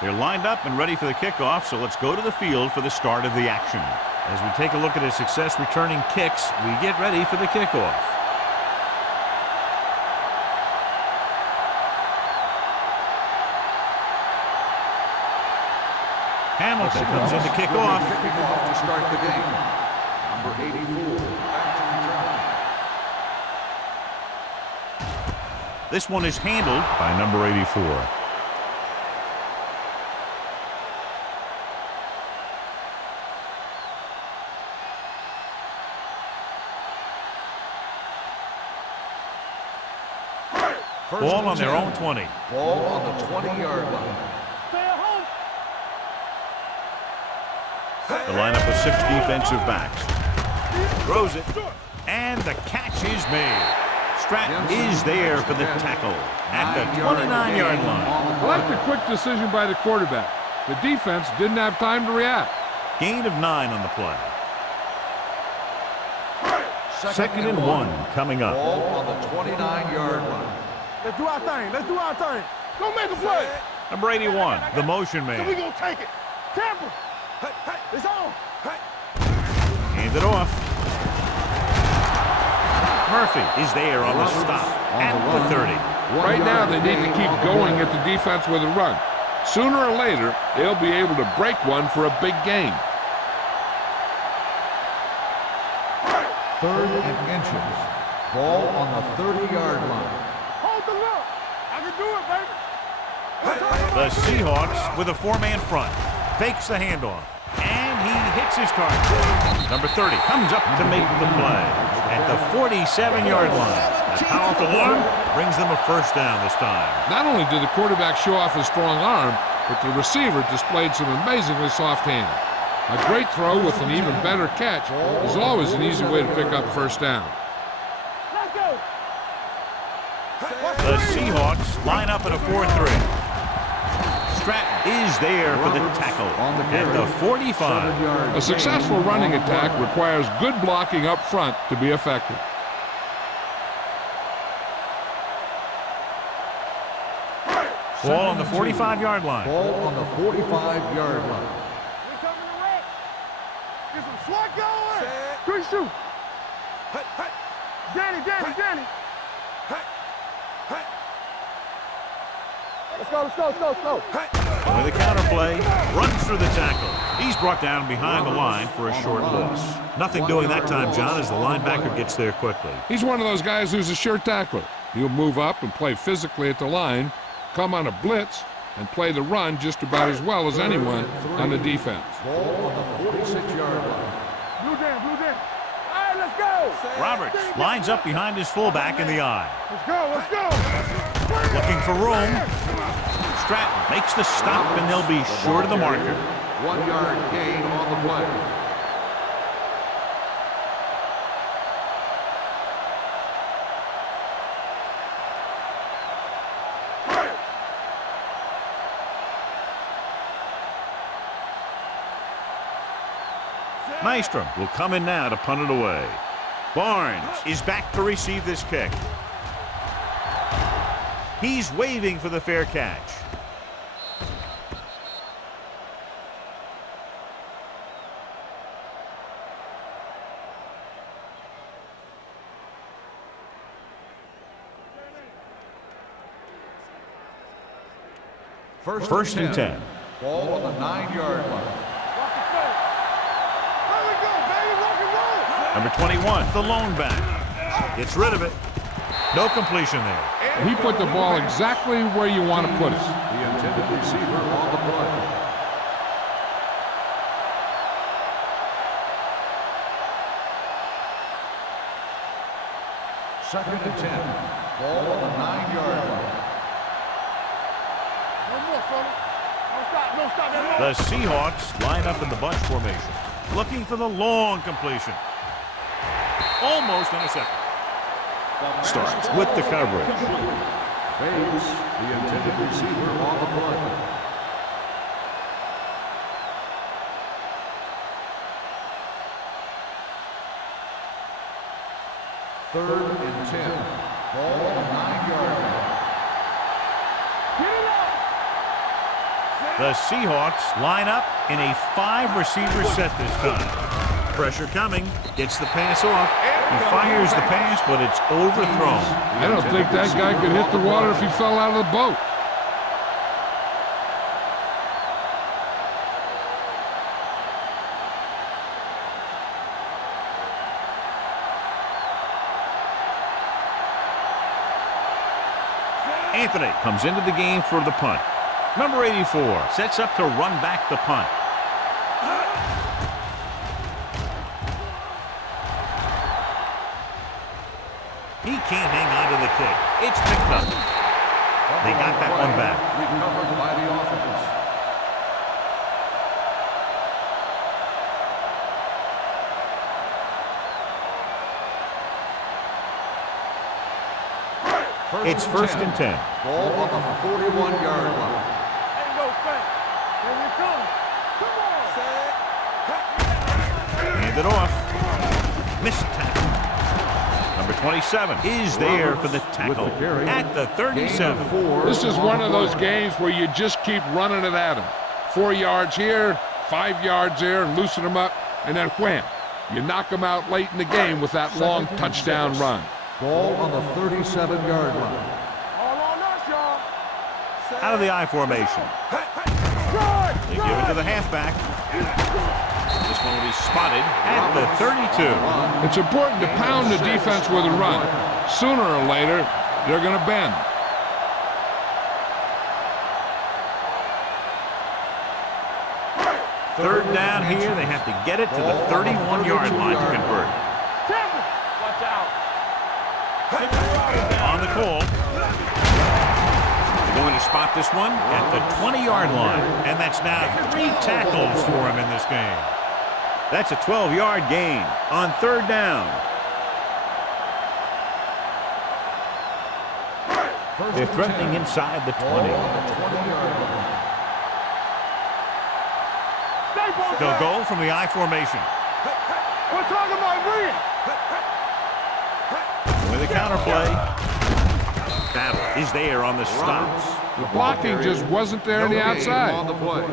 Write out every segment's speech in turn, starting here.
They're lined up and ready for the kickoff, so let's go to the field for the start of the action. As we take a look at his success returning kicks, we get ready for the kickoff. Hamilton comes in to kick off. Kicking off to start the game. Number 84. This one is handled by number 84. Ball on their own 20. Ball on the 20-yard line. The lineup of 6 defensive backs. Throws it. And the catch is made. Stratton is there for the tackle at the 29-yard line. I like the quick decision by the quarterback. The defense didn't have time to react. Gain of 9 on the play. Second and 1 coming up. Ball on the 29-yard line. Let's do our thing. Let's do our thing. Don't make a play. Number 81, the motion man. So we gonna take it. Tampa. It's on. Hands it off. Murphy is there on the stop at the 30. Right now, they need to keep going at the defense with a run. Sooner or later, they'll be able to break one for a big gain. 3rd and inches. Ball on the 30-yard line. Hold the look. I can do it, baby. The Seahawks with a 4-man front. Fakes the handoff. And he hits his target. Number 30 comes up to make the play at the 47-yard line. A powerful arm brings them a first down this time. Not only did the quarterback show off his strong arm, but the receiver displayed some amazingly soft hands. A great throw with an even better catch is always an easy way to pick up first down. Let's go. The Seahawks line up in a 4-3. Stratton is there for the tackle at the 45. A successful running attack requires good blocking up front to be effective. Ball on the 45-yard line. Ball on the 45-yard line. We coming to wreck. Get some slot going. 3 shoot. Danny. Let's go. With the counterplay, runs through the tackle. He's brought down behind the line for a short loss. Nothing doing that time, John, as the linebacker gets there quickly. He's one of those guys who's a sure tackler. He'll move up and play physically at the line, come on a blitz, and play the run just about as well as anyone on the defense. Ball on the 46-yard line. Blue down. All right, let's go. Roberts lines up behind his fullback in the eye. Let's go. Looking for room. Stratton makes the stop, and they'll be short of the marker. 1-yard gain on the play. Nystrom will come in now to punt it away. Barnes is back to receive this kick. He's waving for the fair catch. First and 10. Ball on the 9-yard line. Number 21, the lone back. Gets rid of it. No completion there. He put the ball exactly where you want to put it. The intended receiver on the play. Second and 10. Ball on the 9-yard line. No stop. The Seahawks line up in the bunch formation, looking for the long completion. Almost intercepted. Starts with the coverage. Bates, the intended receiver on the play. Third and 10. Ball on the 9-yard line. Get it up. The Seahawks line up in a 5-receiver set this time. Pressure coming. Gets the pass off. He fires the pass, but it's overthrown. I don't think that guy could hit the water if he fell out of the boat. Anthony comes into the game for the punt. Number 84 sets up to run back the punt. He can't hang on to the kick. It's picked up. They got that one back. Recovered by the offense. It's first and 10. Ball on the 41-yard line. Ain't no thing. Here we come. Come on. Hand it off. Missed tackle. Number 27 is there for the tackle at the 37. This is one of those games where you just keep running it at him. 4 yards here, 5 yards there, and loosen him up, and then wham. You knock him out late in the game with that long touchdown run. Ball on the 37-yard line. All on us, y'all. Out of the I formation. They give it to the halfback. This one will be spotted at the 32. It's important to pound the defense with a run. Sooner or later, they're going to bend. Third down here. They have to get it to the 31-yard line to convert. Watch out. On the call. They're going to spot this one at the 20-yard line. And that's now 3 tackles for him in this game. That's a 12-yard gain on third down. They're threatening inside the 20. They'll go from the I formation. We're talking about reading. With a counterplay. Battle is there on the stops. The blocking just wasn't there on the outside. On the play.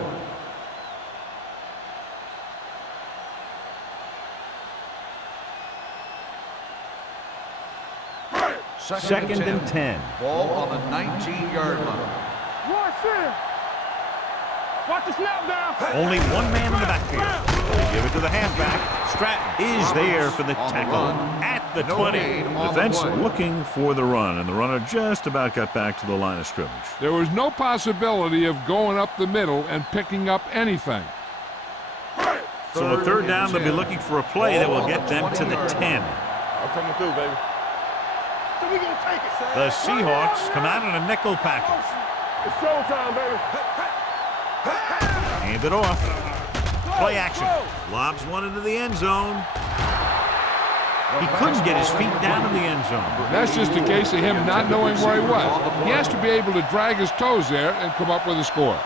Second and 10. Ball on the 19-yard line. Watch in. Watch the snap down. Only one man in the backfield. They give it to the halfback. Stratton is there for the tackle at the 20. Defense looking for the run, and the runner just about got back to the line of scrimmage. There was no possibility of going up the middle and picking up anything. So on third down, they'll be looking for a play that will get them to the 10. I'm coming through, baby. So we gonna take it. The Seahawks come out in a nickel package. It's showtime, baby. Hand it off. Play action. Lobs one into the end zone. He couldn't get his feet down in the end zone. That's just a case of him not knowing where he was. He has to be able to drag his toes there and come up with a score.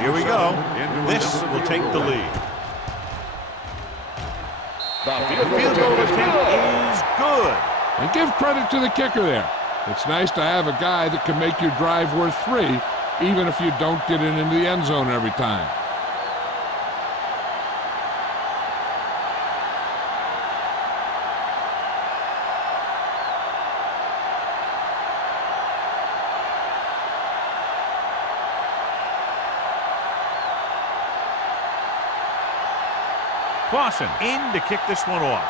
Here we go. This will take the lead. The field goal attempt is good. And give credit to the kicker there. It's nice to have a guy that can make your drive worth 3, even if you don't get it into the end zone every time. Clausen in to kick this one off.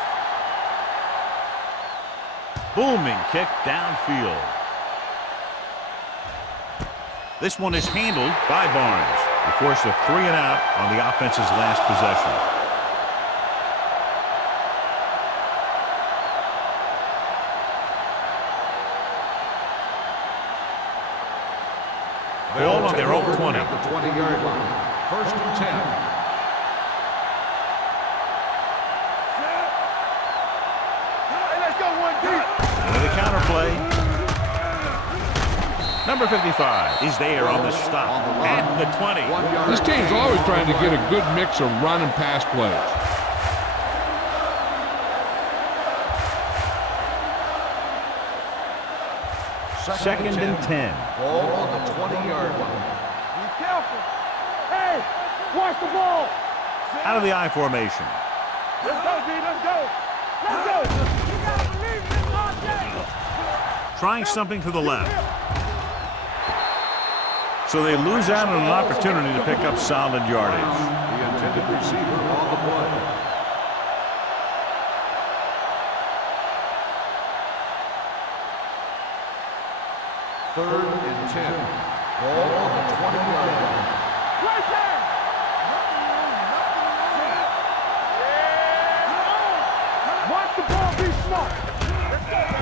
Booming kick downfield. This one is handled by Barnes. They force a 3 and out on the offense's last possession. Ball on their own 20. At the 20-yard line. First and 10. With a counterplay. Number 55 is there on the stop at the 20. This team's always trying to get a good mix of run and pass plays. 2nd and 10. Ball on the 20-yard line. Be careful. Hey, watch the ball. Out of the I formation. Let's go, D. Let's go. Let's go. You got to believe in this all day. Trying something to the left. So they lose out on an opportunity to pick up solid yardage. The intended receiver on the play. Third and 10. Ball on the 20-yard line. Right there. Watch the ball. Be smart.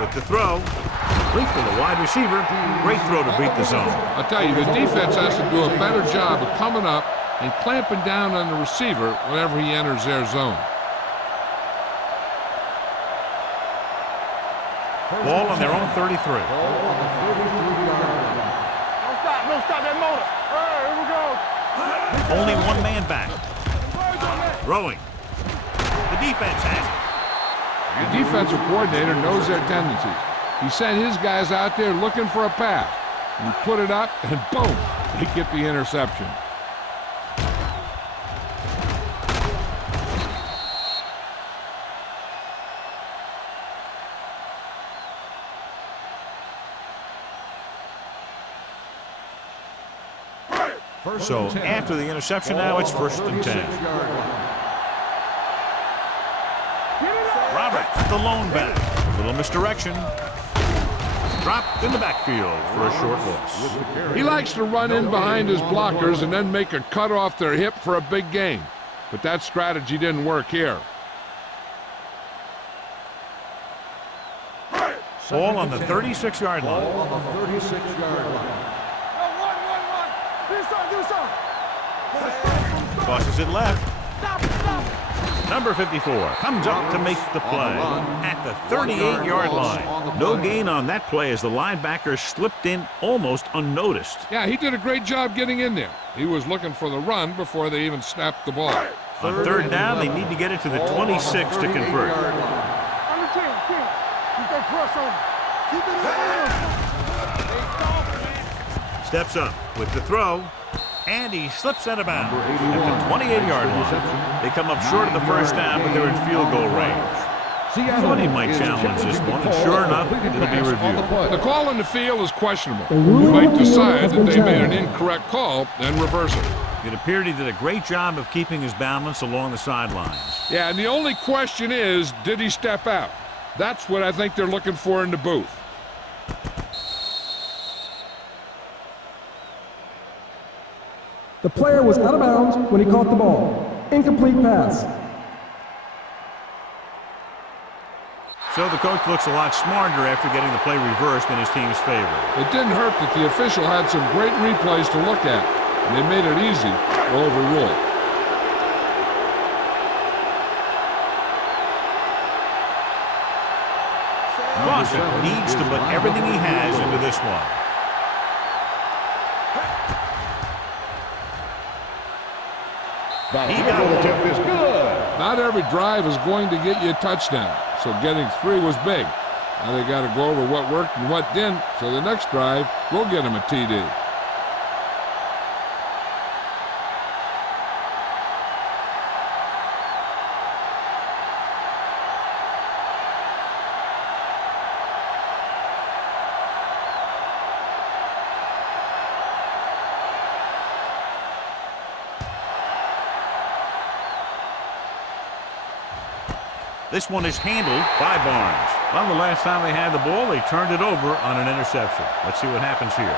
With the throw, complete to the wide receiver. Great throw to beat the zone. I'll tell you, the defense has to do a better job of coming up and clamping down on the receiver whenever he enters their zone. Ball on their own 33. Ball on the 33-yard line. Don't stop that motor. All right, here we go. Only one man back. Throwing. The defense has it. The defensive coordinator knows their tendencies. He sent his guys out there looking for a pass. He put it up, and boom, they get the interception. So after the interception now, it's 1st and 10. Roberts, the lone back. Little misdirection. Dropped in the backfield for a short loss. He likes to run in behind his blockers and then make a cut off their hip for a big gain. But that strategy didn't work here. Ball on the 36-yard line. Ball on the 36-yard line. Do something. Tosses it left. Number 54 comes up to make the play at the 38-yard line. No gain on that play as the linebacker slipped in almost unnoticed. Yeah, he did a great job getting in there. He was looking for the run before they even snapped the ball. On 3rd down, they need to get it to the 26 to convert. On the 10. Keep that press on. Keep it in. Steps up with the throw, and he slips out of bounds at the 28-yard line. They come up short of the first down, but they're in field goal range. Thought he might challenge this one, and sure enough, it'll be reviewed. The call on the field is questionable. You might decide that they made an incorrect call and reverse it. It appeared he did a great job of keeping his balance along the sidelines. Yeah, and the only question is, did he step out? That's what I think they're looking for in the booth. The player was out of bounds when he caught the ball. Incomplete pass. So the coach looks a lot smarter after getting the play reversed in his team's favor. It didn't hurt that the official had some great replays to look at, and they made it easy to overrule. Lawson needs to put everything he has into this one. He got the tip is good. Not every drive is going to get you a touchdown, so getting 3 was big. Now they got to go over what worked and what didn't, so the next drive will get them a TD. This one is handled by Barnes. Well, the last time they had the ball, they turned it over on an interception. Let's see what happens here.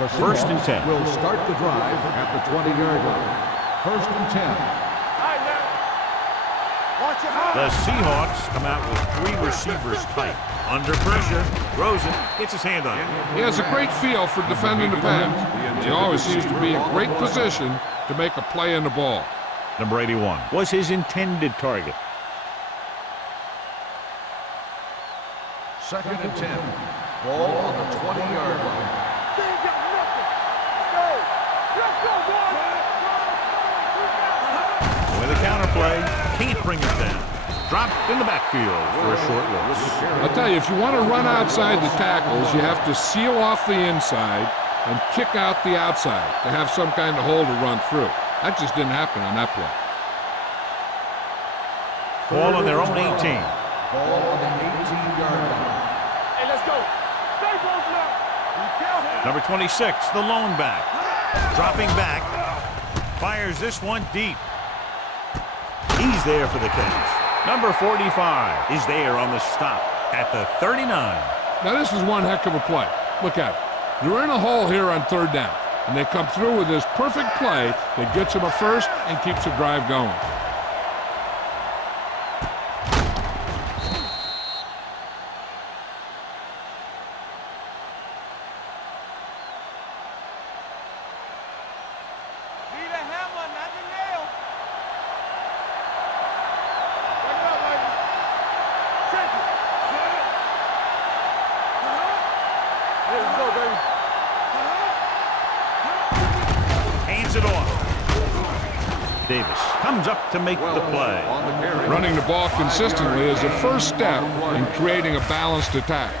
The 1st and 10. Will start the drive at the 20-yard line. 1st and 10. All right, now. Watch your eyes. The Seahawks come out with 3 receivers tight. Under pressure, throws it, gets his hand on it. He has a great feel for defending the pass. He always seems to be in great position to make a play in the ball. Number 81 was his intended target. 2nd and 10. Ball on the 20-yard line. They ain't got nothing. Let's go. Let's go, boys. With a counter play. Can't bring it down. Dropped in the backfield for a short loss. I'll tell you, if you want to run outside the tackles, you have to seal off the inside and kick out the outside to have some kind of hole to run through. That just didn't happen on that play. Ball on their own 18. Ball on the 18-yard line. Hey, let's go. Stay close now. Be careful. Number 26, the lone back. Dropping back. Fires this one deep. He's there for the catch. Number 45 is there on the stop at the 39. Now this is one heck of a play. Look at it. You're in a hole here on third down, and they come through with this perfect play that gets them a first and keeps the drive going. Need a hammer, not the nail. Back it up, ladies. Check it. There we go, baby. Hands it off. Davis comes up to make the play. On the carry. Running the ball consistently is the first step in creating a balanced attack.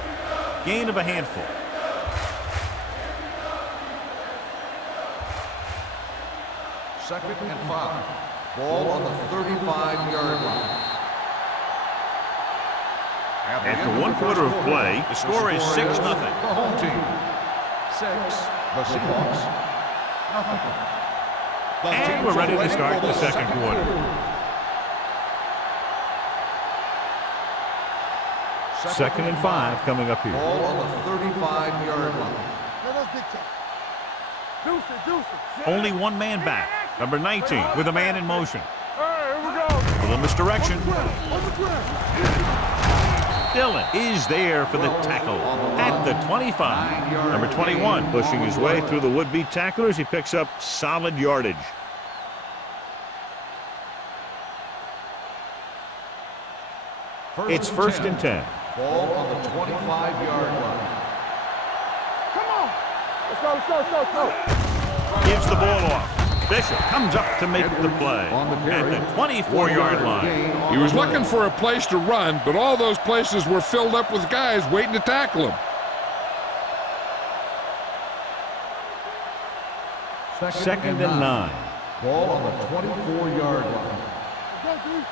Gain of a handful. Second and 5. Ball on the 35-yard line. After one quarter of play, the score is 6-0. The home team. 6. The Seahawks. Nothing. And we're ready to start the second quarter. Second and 5 coming up here. Ball on the 35-yard line. Let us dictate. Deuce it, deuce it. Only one man back. Number 19 with a man in motion. All right, here we go. A little misdirection. On the ground. Dillon is there for the tackle at the 25. Number 21 pushing his way through the would-be tacklers. He picks up solid yardage. It's first and 10. Ball on the 25-yard line. Come on. Let's go, let's go, let's go, let's go. Gives the ball off. Bishop comes up to make the play at the 24-yard line. He was looking for a place to run, but all those places were filled up with guys waiting to tackle him. Second and 9. Ball on the 24-yard line. Let's go, dude.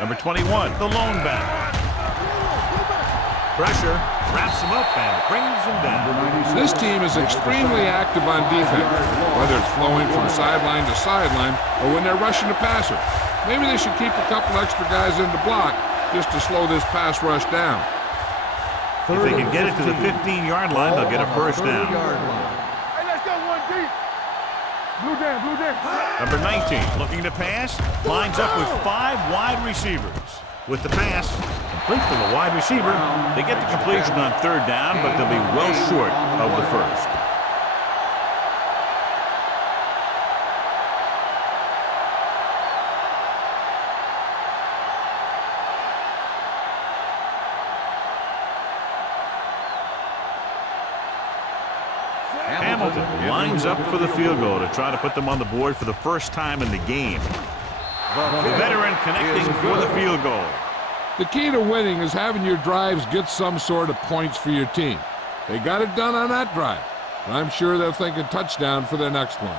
Number 21, the lone back. Pressure, wraps him up and brings him down. This team is extremely active on defense, whether it's flowing from sideline to sideline or when they're rushing the passer. Maybe they should keep a couple extra guys in the block just to slow this pass rush down. If they can get it to the 15-yard line, they'll get a first down. Hey, let's go one deep. Blue down, blue down. Number 19, looking to pass, lines up with 5 wide receivers. With the pass, complete to the wide receiver, they get the completion on third down, but they'll be well short of the first. Hamilton lines up for the field goal to try to put them on the board for the first time in the game. The veteran connecting for the field goal. The key to winning is having your drives get some sort of points for your team. They got it done on that drive, and I'm sure they're thinking touchdown for their next one.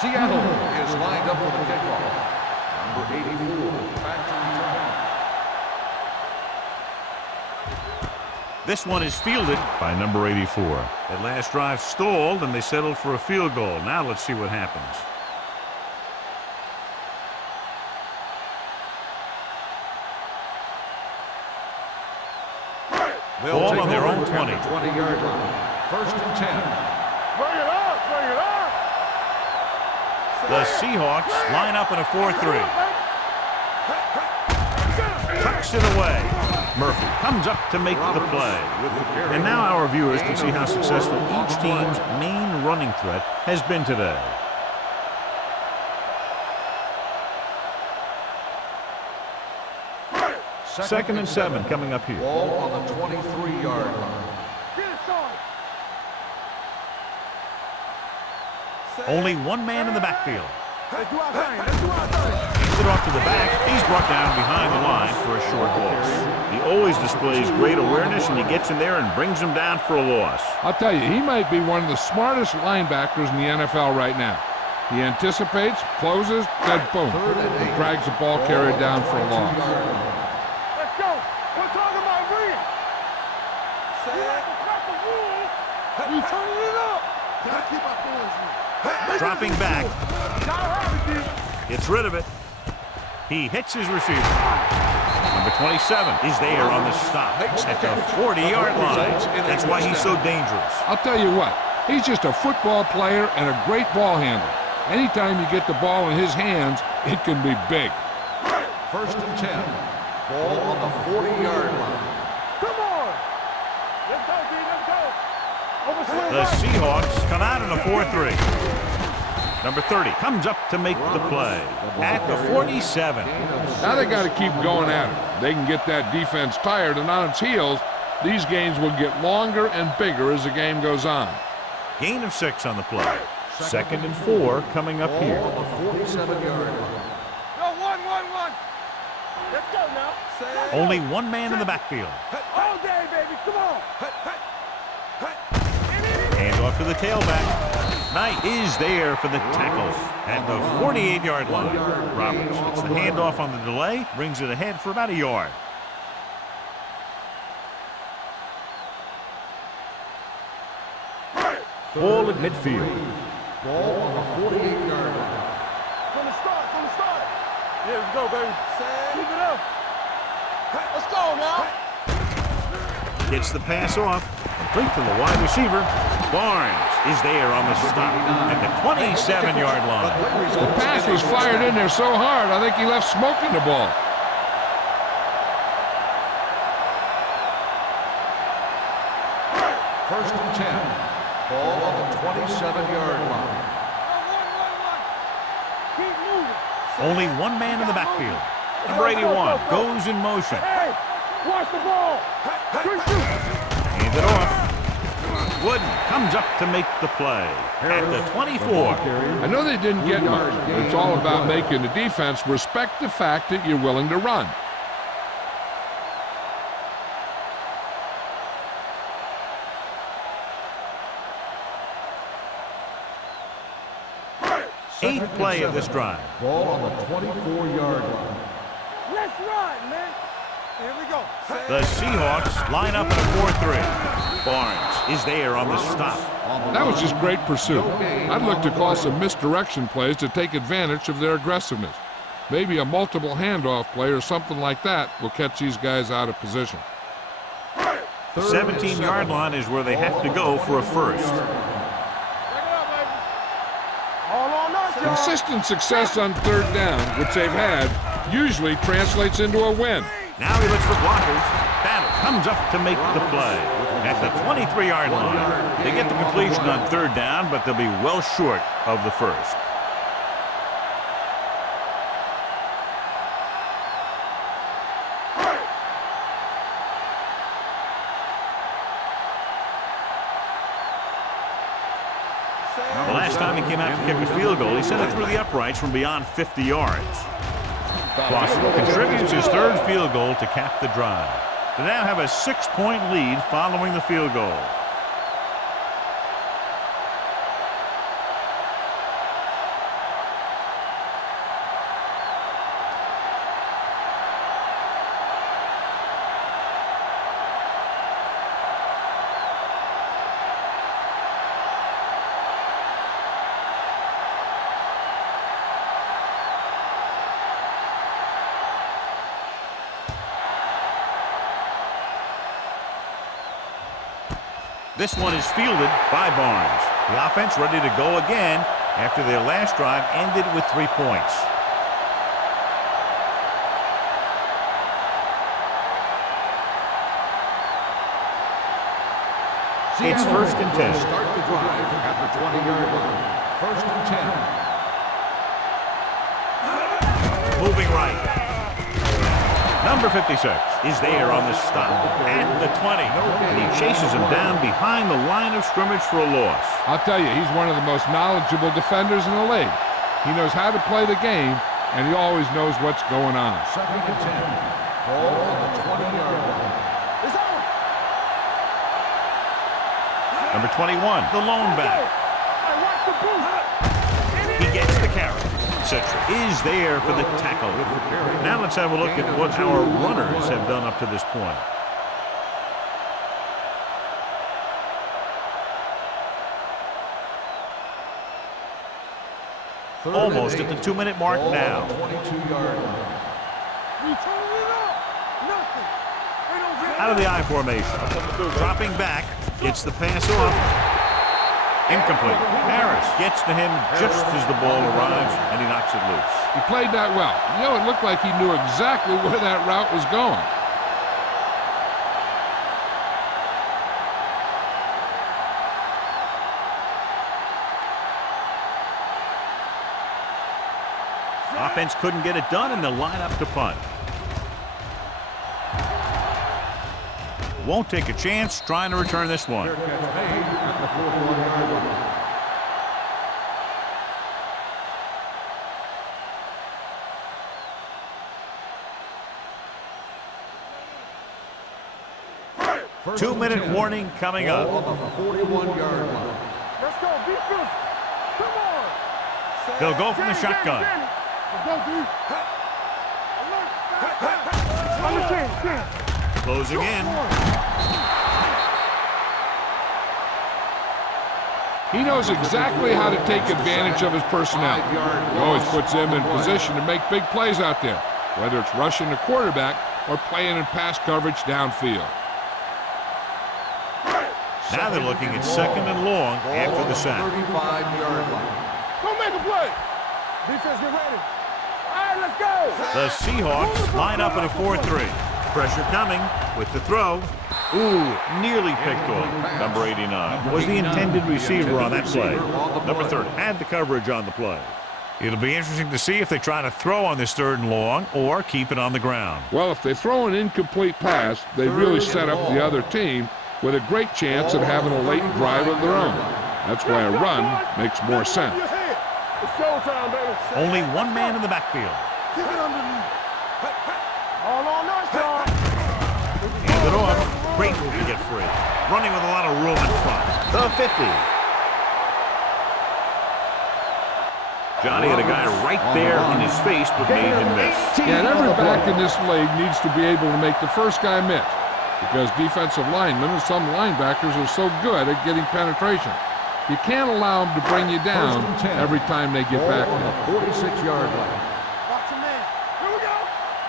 Seattle is lined up for the kickoff. Number 84, back to return. This one is fielded by number 84. That last drive stalled, and they settled for a field goal. Now let's see what happens. Ball on their own 20. 20-yard line. First and 10. Bring it up, bring it up. The Seahawks line up in a 4-3. Tucks it away. Murphy comes up to make the play. And now our viewers can see how successful each team's main running threat has been today. Second and 7 coming up here. Ball on the 23-yard line. Get it, Sean. Only one man in the backfield. Let's do our thing. Let's do our thing. Hands it off to the back. He's brought down behind the line for a short loss. He always displays great awareness, and he gets in there and brings him down for a loss. I'll tell you, he might be one of the smartest linebackers in the NFL right now. He anticipates, closes, then boom, drags the ball carrier down for a loss. Let's go. We're talking about real. You like to cut the rules. You turning it up. Gotta keep our boys in. Dropping back. Gets rid of it. He hits his receiver. Number 27 is there on the stop at the 40-yard line. That's why he's so dangerous. I'll tell you what, he's just a football player and a great ball handler. Anytime you get the ball in his hands, it can be big. First and 10. Ball on the 40-yard line. Come on. Let's go, D. Let's go. Overswing The right. Seahawks come out in a 4-3. Number 30 comes up to make the play at the 47. Now they got to keep going at it. They can get that defense tired and on its heels. These games will get longer and bigger as the game goes on. Gain of 6 on the play. Second and 4 coming up here. Ball on the 47-yard line. Go, 1. Let's go now. Only one man in the backfield. All day, baby. Come on. Hand off to the tailback. Knight is there for the tackle at the 48-yard line. Roberts gets the handoff on the delay, brings it ahead for about a yard. Ball at midfield. Ball on the 48-yard line. From the start. Yeah, let's go, baby. Keep it up. Let's go now. Gets the pass off. Complete to the wide receiver. Barnes is there on the stop at the 27-yard line. The pass was fired in there so hard, I think he left smoke in the ball. First and 10. Ball on the 27-yard line. Keep moving. Only one man in the backfield. Number 81 goes in motion. Hey, watch the ball. Hands it off. Wooden comes up to make the play at the 24. I know they didn't get much, but it's all about making the defense respect the fact that you're willing to run. Eighth play of this drive. Ball on the 24-yard line. Let's ride, man. Here we go. The Seahawks line up in a 4-3. Barnes is there on the stop. That was just great pursuit. I'd look to call some misdirection plays to take advantage of their aggressiveness. Maybe a multiple handoff play or something like that will catch these guys out of position. 17-yard line is where they have to go for a first. Check it out, baby. All on us, y'all. Consistent success on third down, which they've had, usually translates into a win. Now he looks for blockers. Battle comes up to make the play at the 23-yard line. They get the completion on third down, but they'll be well short of the first. The last time he came out to kick a field goal, he sent it through the uprights from beyond 50 yards. Boston contributes his third field goal to cap the drive. They now have a 6-point lead following the field goal. This one is fielded by Barnes. The offense ready to go again after their last drive ended with 3 points. It's first and 10. Start the drive at the 20-yard line. First and 10. Moving right. Number 56 is there on the stop at the 20. And he chases him down behind the line of scrimmage for a loss. I'll tell you, he's one of the most knowledgeable defenders in the league. He knows how to play the game, and he always knows what's going on. 2nd and 10. Ball on the 20-yard line. It's on. Number 21, the lone back. I watch the boost. He gets the carry. Citra is there for the tackle. Now let's have a look at what our runners have done up to this point. Almost at the 2-minute mark now. 22-yard line. We turn it up. Nothing. They don't get Out of the I formation. Dropping back. Gets the pass off. Incomplete. Harris gets to him just as the ball arrives, and he knocks it loose. He played that well. You know, it looked like he knew exactly where that route was going. Offense couldn't get it done, and they'll line up to punt. Won't take a chance trying to return this one. Fair catch made at the 41-yard line. First 2-minute and 10. warning coming up. Ball on the 41-yard line. Let's go. Be physical. Come on. They'll go from the Danny, shotgun. Danny, Danny. Let's go, D. On the 10. Closing in. He knows exactly how to take advantage of his personnel. He always puts them in position to make big plays out there, whether it's rushing the quarterback or playing in pass coverage downfield. Now they're looking at 2nd and long after the sack. 35-yard line. Go make a play. Defense, get ready. All right, let's go. The Seahawks line up in a 4-3. Pressure coming with the throw. Ooh, nearly picked off. Number 89 was the intended receiver on that play. Number 30 had the coverage on the play. It'll be interesting to see if they try to throw on this 3rd and long or keep it on the ground. Well, if they throw an incomplete pass, they really set up the other team with a great chance at having a late drive of their own. That's why a run makes more sense. It's showtime, baby. Only one man in the backfield. Keep it underneath. All on us, y'all. Hand it off. Great move to get free. Running with a lot of room in front. The 50. Johnny had a guy right there in his face, but made him miss. Yeah, and every back in this league needs to be able to make the first guy miss, because defensive linemen and some linebackers are so good at getting penetration. You can't allow them to bring you down every time they get back on there. the 46-yard line. Watch your man. Here we go.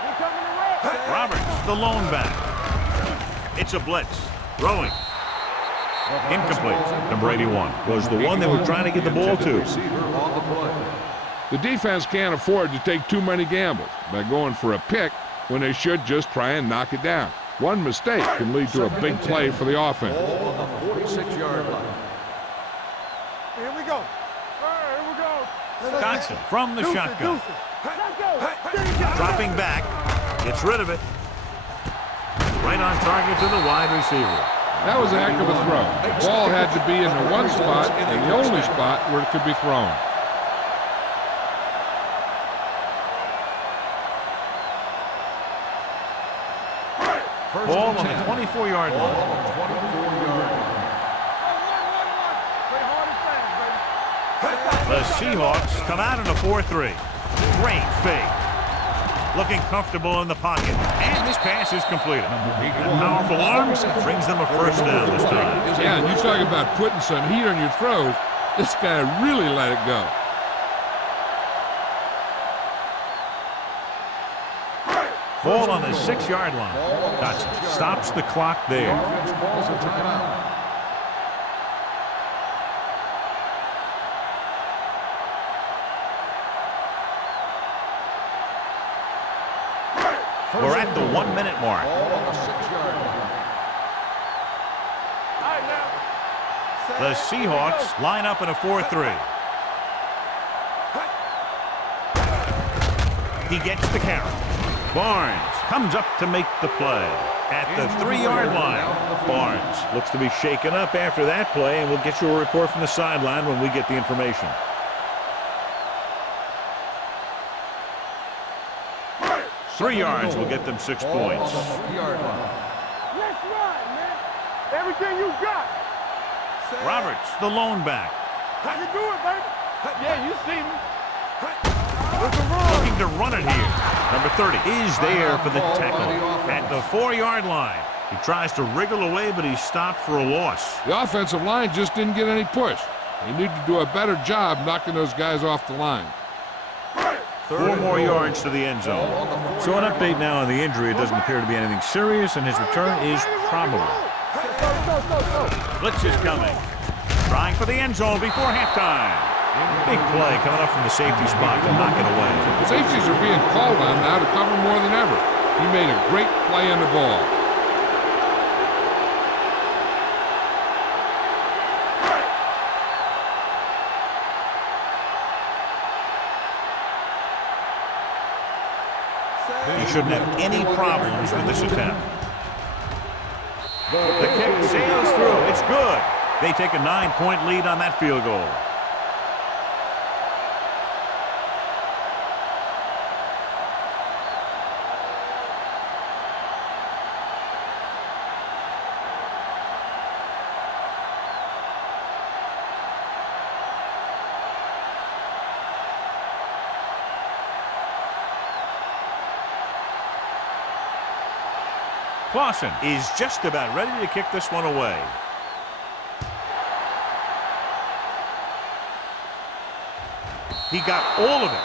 Here coming the red. Roberts, the lone back. It's a blitz. Throwing. Incomplete. Number 81 was the one they were trying to get the ball to. Receiver on the play. The defense can't afford to take too many gambles by going for a pick when they should just try and knock it down. One mistake can lead to a big play for the offense. Ball on the 46-yard line. Here we go. All right, here we go. Johnson from the shotgun. Let's go. Dropping back. Gets rid of it. Right on target to the wide receiver. That was a heck of a throw. The ball had to be in the one spot and the only spot where it could be thrown. Ball on the 24-yard line. Ball on the 24-yard line. The Seahawks come out in a 4-3. Great fake. Looking comfortable in the pocket. And this pass is completed. Powerful arms brings them a first down this time. Yeah, and you talk about putting some heat on your throws. This guy really let it go. Ball on the 6-yard line. Dotson stops the clock there. Offense calls a timeout. We're at the 1-minute mark. Ball on the 6-yard line. The Seahawks line up in a 4-3. He gets the carry. Barnes comes up to make the play at the 3-yard line. Barnes looks to be shaken up after that play, and we'll get you a report from the sideline when we get the information. Three yards will get them 6 points. 3-yard line. Let's ride, man. Everything you got. Roberts, the lone back. I can do it, baby. Yeah, you see me. Looking to run it here. Number 30 is there for the tackle at the 4-yard line. He tries to wriggle away, but he's stopped for a loss. The offensive line just didn't get any push. They need to do a better job knocking those guys off the line. 4 more yards to the end zone. So an update now on the injury. It doesn't appear to be anything serious, and his return is probable. Blitz is coming. Trying for the end zone before halftime. Big play coming up from the safety spot to knock it away. Safeties are being called on now to cover more than ever. He made a great play on the ball. He shouldn't have any problems with this attempt. The kick sails through. It's good. They take a 9-point lead on that field goal. Clausen is just about ready to kick this one away. He got all of it.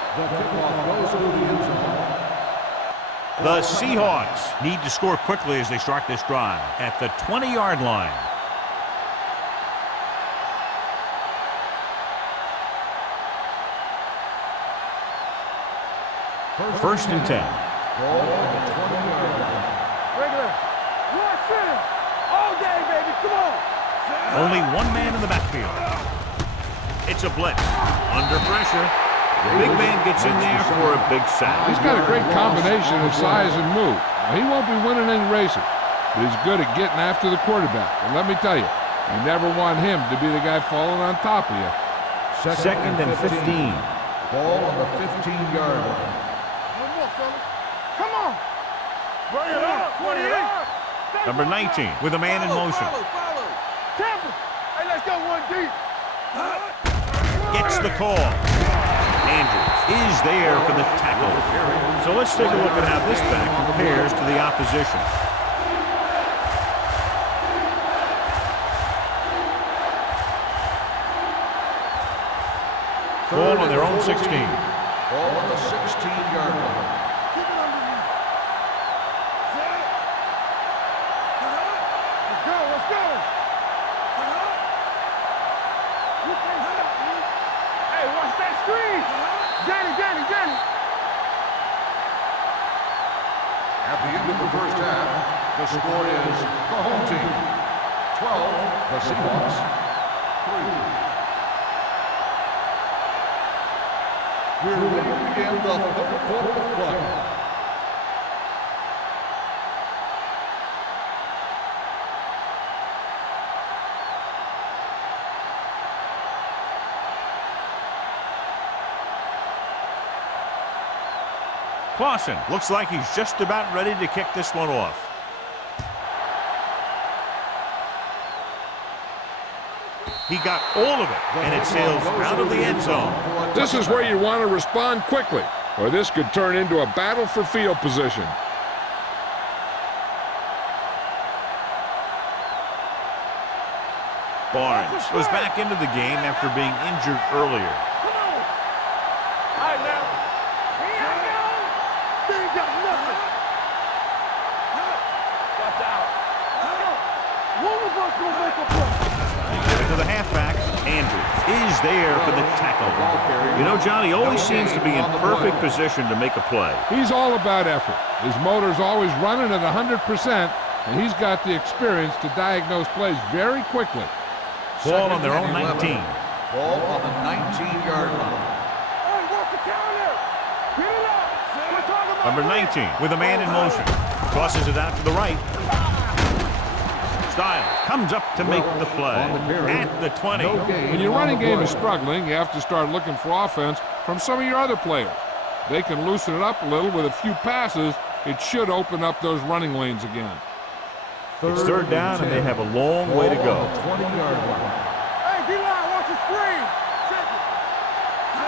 The Seahawks need to score quickly as they start this drive at the 20-yard line. First and 10. Regular. Rush in. All day, baby. Come on. Only one man in the backfield. It's a blitz. Under pressure. The big man gets in there for a big sack. He's got a great combination of size and move. Now, he won't be winning any races, but he's good at getting after the quarterback. And let me tell you, you never want him to be the guy falling on top of you. Second and 15. Ball on the 15-yard line. One more, fella. Come on. Bring it up. 28. Number 19 with a man in motion. Tampa. Hey, let's go one deep. Gets the call. Andrews is there for the tackle. So let's take a look at how this back compares to the opposition. Ball on their own 16. Ball on the 16-yard line. Keep it underneath. Let's go. Let's go. You can't stop me. Hey, watch that screen. Danny. At the end of the first half, the score is the home team 12, the Seahawks 3. We're ready to begin the third quarter of play. Clausen looks like he's just about ready to kick this one off. He got all of it, and it sails out of the end zone. This is where you want to respond quickly, or this could turn into a battle for field position. Barnes was back into the game after being injured earlier. Come on. All right, now. Here we go. They ain't got nothing. Watch out. One of us will make a play. They get it to the halfback. Andrews is there for the tackle. You know, John, he always seems to be in perfect position to make a play. He's all about effort. His motor's always running at 100%, and he's got the experience to diagnose plays very quickly. Ball on their own 19. Ball on the 19-yard line. Hey, watch the counter. Get it up. We're talking Number 19 with a man in motion. Tosses it out to the right. Styles comes up to make the play at the 20. When your running game is struggling, you have to start looking for offense from some of your other players. They can loosen it up a little with a few passes. It should open up those running lanes again. It's third down, and they have a long way to go. 20-yard line. Hey, D-line, watch the screen. Check it.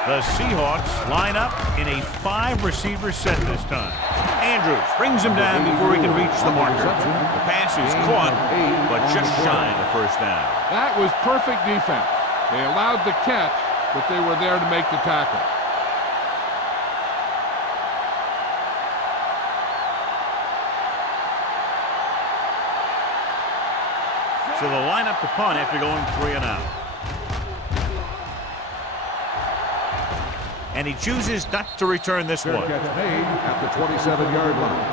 The Seahawks line up in a 5-receiver set this time. Andrews brings him down before he can reach the marker. The pass is caught, but just shy of the first down. That was perfect defense. They allowed the catch, but they were there to make the tackle. So they'll line up the punt after going 3 and out. And he chooses not to return this Fair one. catch made at the 27-yard line.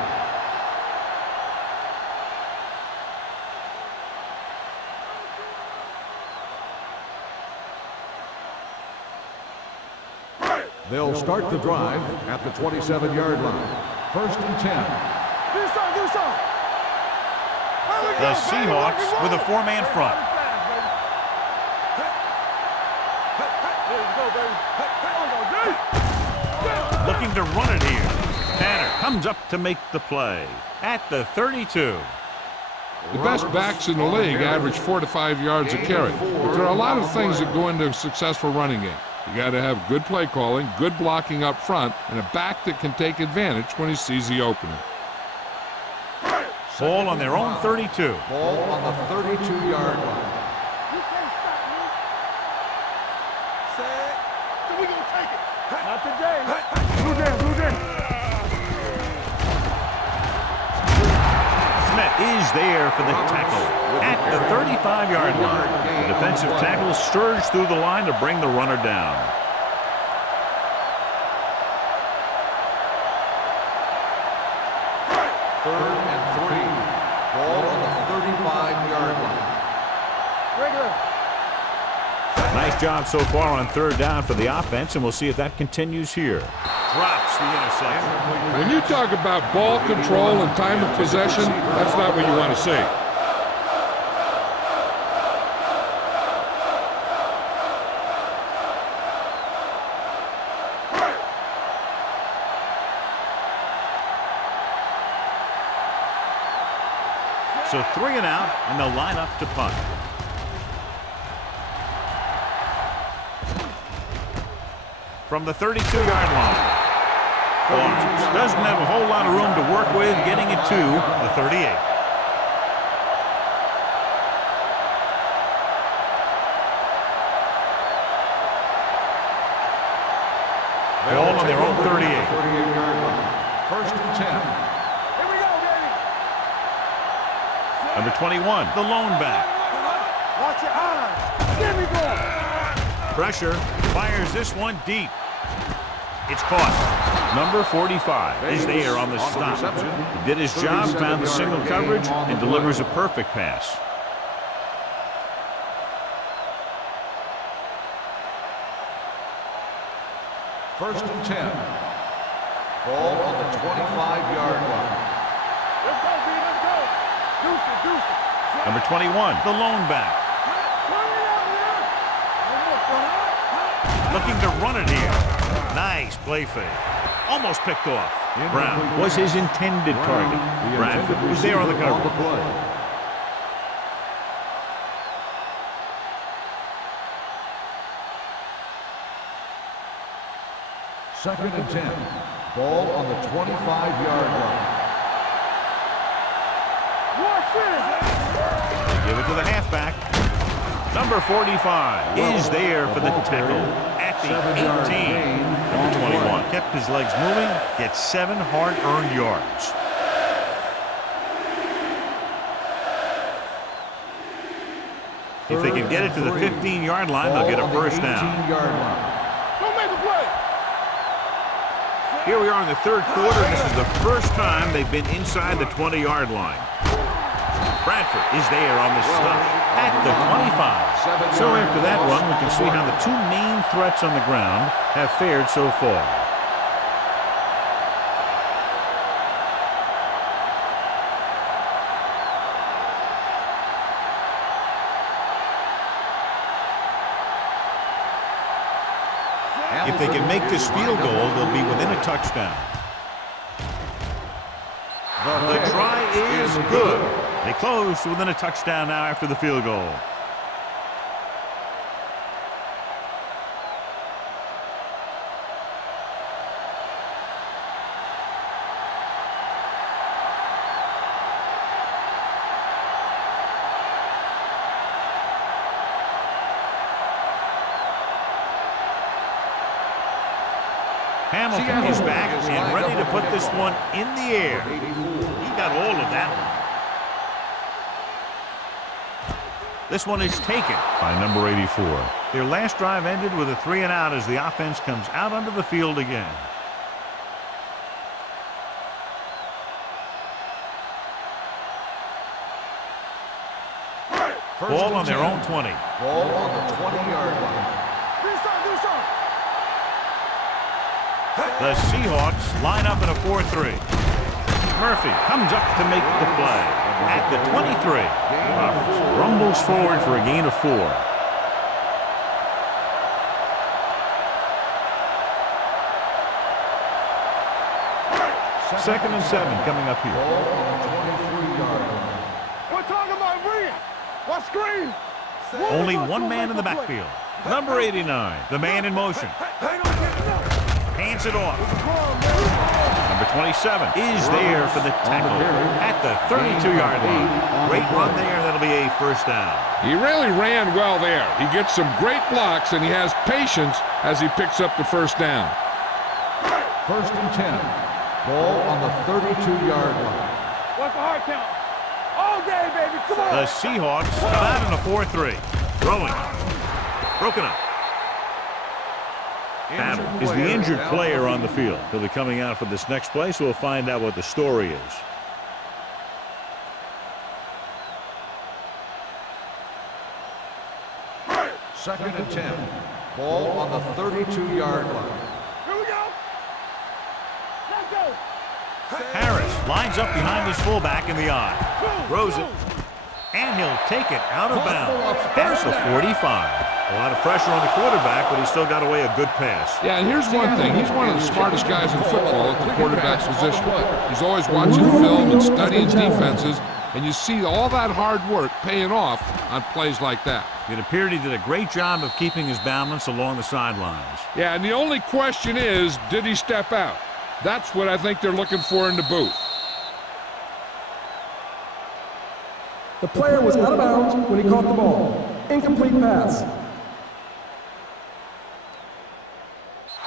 They'll start the drive at the 27-yard line. 1st and 10. Do something. The Seahawks with a 4-man front. Looking to run it here. Tanner comes up to make the play at the 32. The best backs in the league average 4 to 5 yards a carry. But there are a lot of things that go into a successful running game. You got to have good play calling, good blocking up front, and a back that can take advantage when he sees the opening. Ball on their own 32. Ball on the 32-yard line. You can't stop me. Set. So we gonna take it. Not today. Blue down. Smith is there for the tackle at the 35-yard line. The defensive tackle surged through the line to bring the runner down. Third and 3. Ball on the 35-yard line. Regular. Nice job so far on third down for the offense, and we'll see if that continues here. Drops the interception. When you talk about ball control and time of possession, that's not what you want to see. So 3 and out, and they'll line up to punt. From the 32-yard line. Barnes doesn't have a whole lot of room to work with, getting it to the 38. Ball on their own 38. 38-yard line. 1st and 10. Here we go, baby. Number 21, the lone back. Watch your eyes. Get me going. Pressure, fires this one deep. It's caught. Number 45 is there on the stop. He did his job, found the single coverage, and delivers a perfect pass. First and 10. Ball on the 25-yard line. Let's go, B. Let's go. Deuce it. Number 21, the lone back. Looking to run it here. Nice play fake. Almost picked off. Brown was his intended target. Bradford was there on the cover. Second and 10. Ball on the 25-yard line. Give it to the halfback. Number 45 is there for the tackle at the 18. Number 21 kept his legs moving, gets 7 hard-earned yards. If they can get it to the 15-yard line, they'll get a first down. Don't make a play. Here we are in the third quarter, and this is the first time they've been inside the 20-yard line. Bradford is there on the stop at the 25. So after that run, we can see how the two main threats on the ground have fared so far. If they can make this field goal, they'll be within a touchdown. The try is good. They close to within a touchdown now after the field goal. Hamilton is back and ready to put this one in the air. He got all of that one. This one is taken by number 84. Their last drive ended with a 3-and-out as the offense comes out onto the field again. Ball on their own 20. Ball on the 20-yard line. The Seahawks line up in a 4-3. Murphy comes up to make the play at the 23. Rumbles forward for a gain of 4. Second and 7 coming up here. Ball on the 23-yard line. We're talking about read. What screen? Only one man in the backfield. Number 89, the man in motion. Hands it off. Number 27 is there for the tackle at the 32-yard line. Great run there. That'll be a first down. He really ran well there. He gets some great blocks, and he has patience as he picks up the first down. First and 10. Ball on the 32-yard line. What's the hard count? All day, baby. Come on. The Seahawks come out in a 4-3. Throwing. Broken up. Battle is the injured player on the field. He'll be coming out for this next play, so we'll find out what the story is. Second and 10. Ball on the 32-yard line. Here we go. Let's go. Harris lines up behind his fullback in the eye. Throws it. And he'll take it out of bounds. At the 45. A lot of pressure on the quarterback, but he still got away a good pass. Yeah, and here's one thing. He's one of the smartest guys in football at the quarterback's position. He's always watching film and studying defenses, and you see all that hard work paying off on plays like that. It appeared he did a great job of keeping his balance along the sidelines. Yeah, and the only question is, did he step out? That's what I think they're looking for in the booth. The player was out of bounds when he caught the ball. Incomplete pass.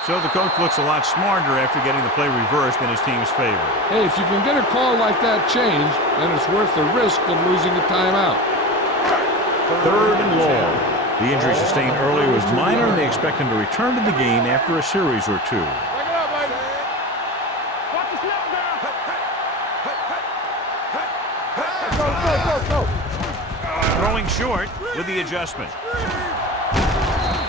So the coach looks a lot smarter after getting the play reversed in his team's favor. Hey, if you can get a call like that changed, then it's worth the risk of losing a timeout. Third and long. The injury sustained earlier was minor, and they expect him to return to the game after a series or two. Break it up, baby. Watch the snap down. Go. Throwing short with the adjustment.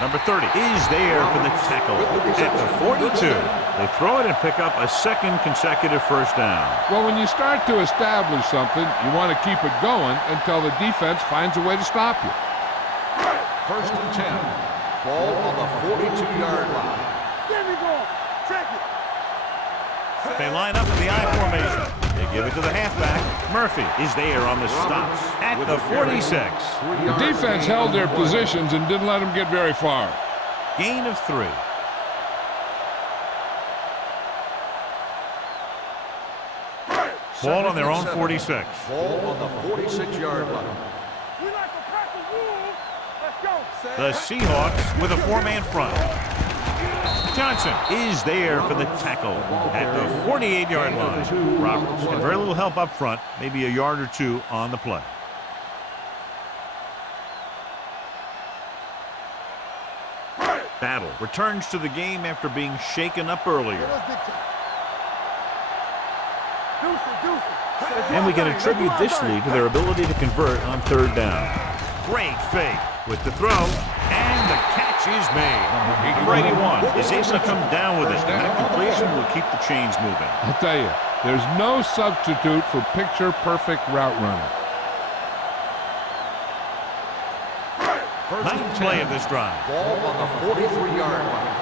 Number 30 is there for the tackle at the 42. They throw it and pick up a second consecutive first down. Well, when you start to establish something, you want to keep it going until the defense finds a way to stop you. First and 10. Ball on the 42-yard line. Get me going. Check it. They line up in the I formation. They give it to the halfback. Murphy is there on the stops at the 46. The defense held their positions and didn't let them get very far. Gain of 3. Ball on their own 46. Ball on the 46-yard line. We like to pack the wolves. Let's go. The Seahawks with a 4-man front. Johnson is there for the tackle at the 48-yard line. Roberts had very little help up front, maybe a yard or two on the play. Battle returns to the game after being shaken up earlier. And we can attribute this lead to their ability to convert on third down. Great fake with the throw, and the catch is made. Number 81 is able to come down with it, and that completion will keep the chains moving. I'll tell you, there's no substitute for picture-perfect route running. First Ninth and play 10. of this drive. Ball on the 43-yard line.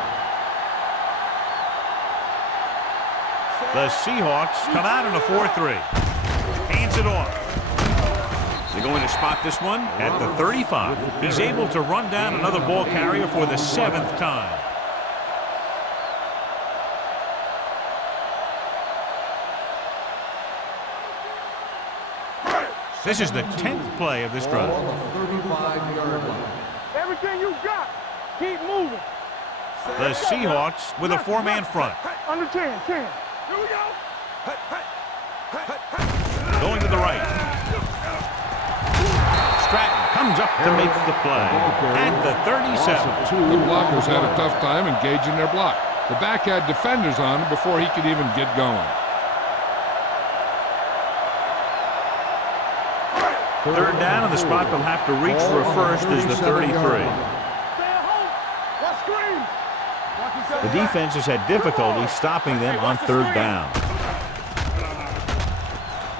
The Seahawks come out in a 4-3. Hands it off. They're going to spot this one at the 35. He's able to run down another ball carrier for the 7th time. This is the 10th play of this drive. On the 35-yard line. Everything you got, keep moving. The Seahawks with a 4-man front. Under 10. Here we go. Going to the right. Stratton comes up to make the play at the 37. Two blockers had a tough time engaging their block. The back had defenders on him before he could even get going. Third down, and the spot they'll have to reach for a first is the 33. The defense has had difficulty stopping them on third down.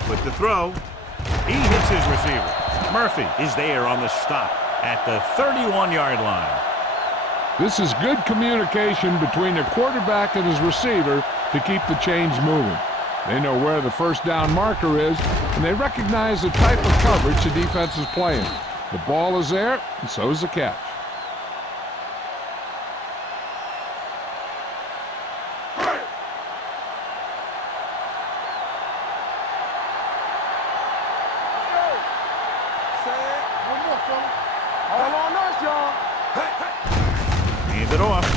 With the throw, he hits his receiver. Murphy is there on the stop at the 31-yard line. This is good communication between the quarterback and his receiver to keep the chains moving. They know where the first down marker is, and they recognize the type of coverage the defense is playing. The ball is there, and so is the catch. All on us, y'all. Hand it off.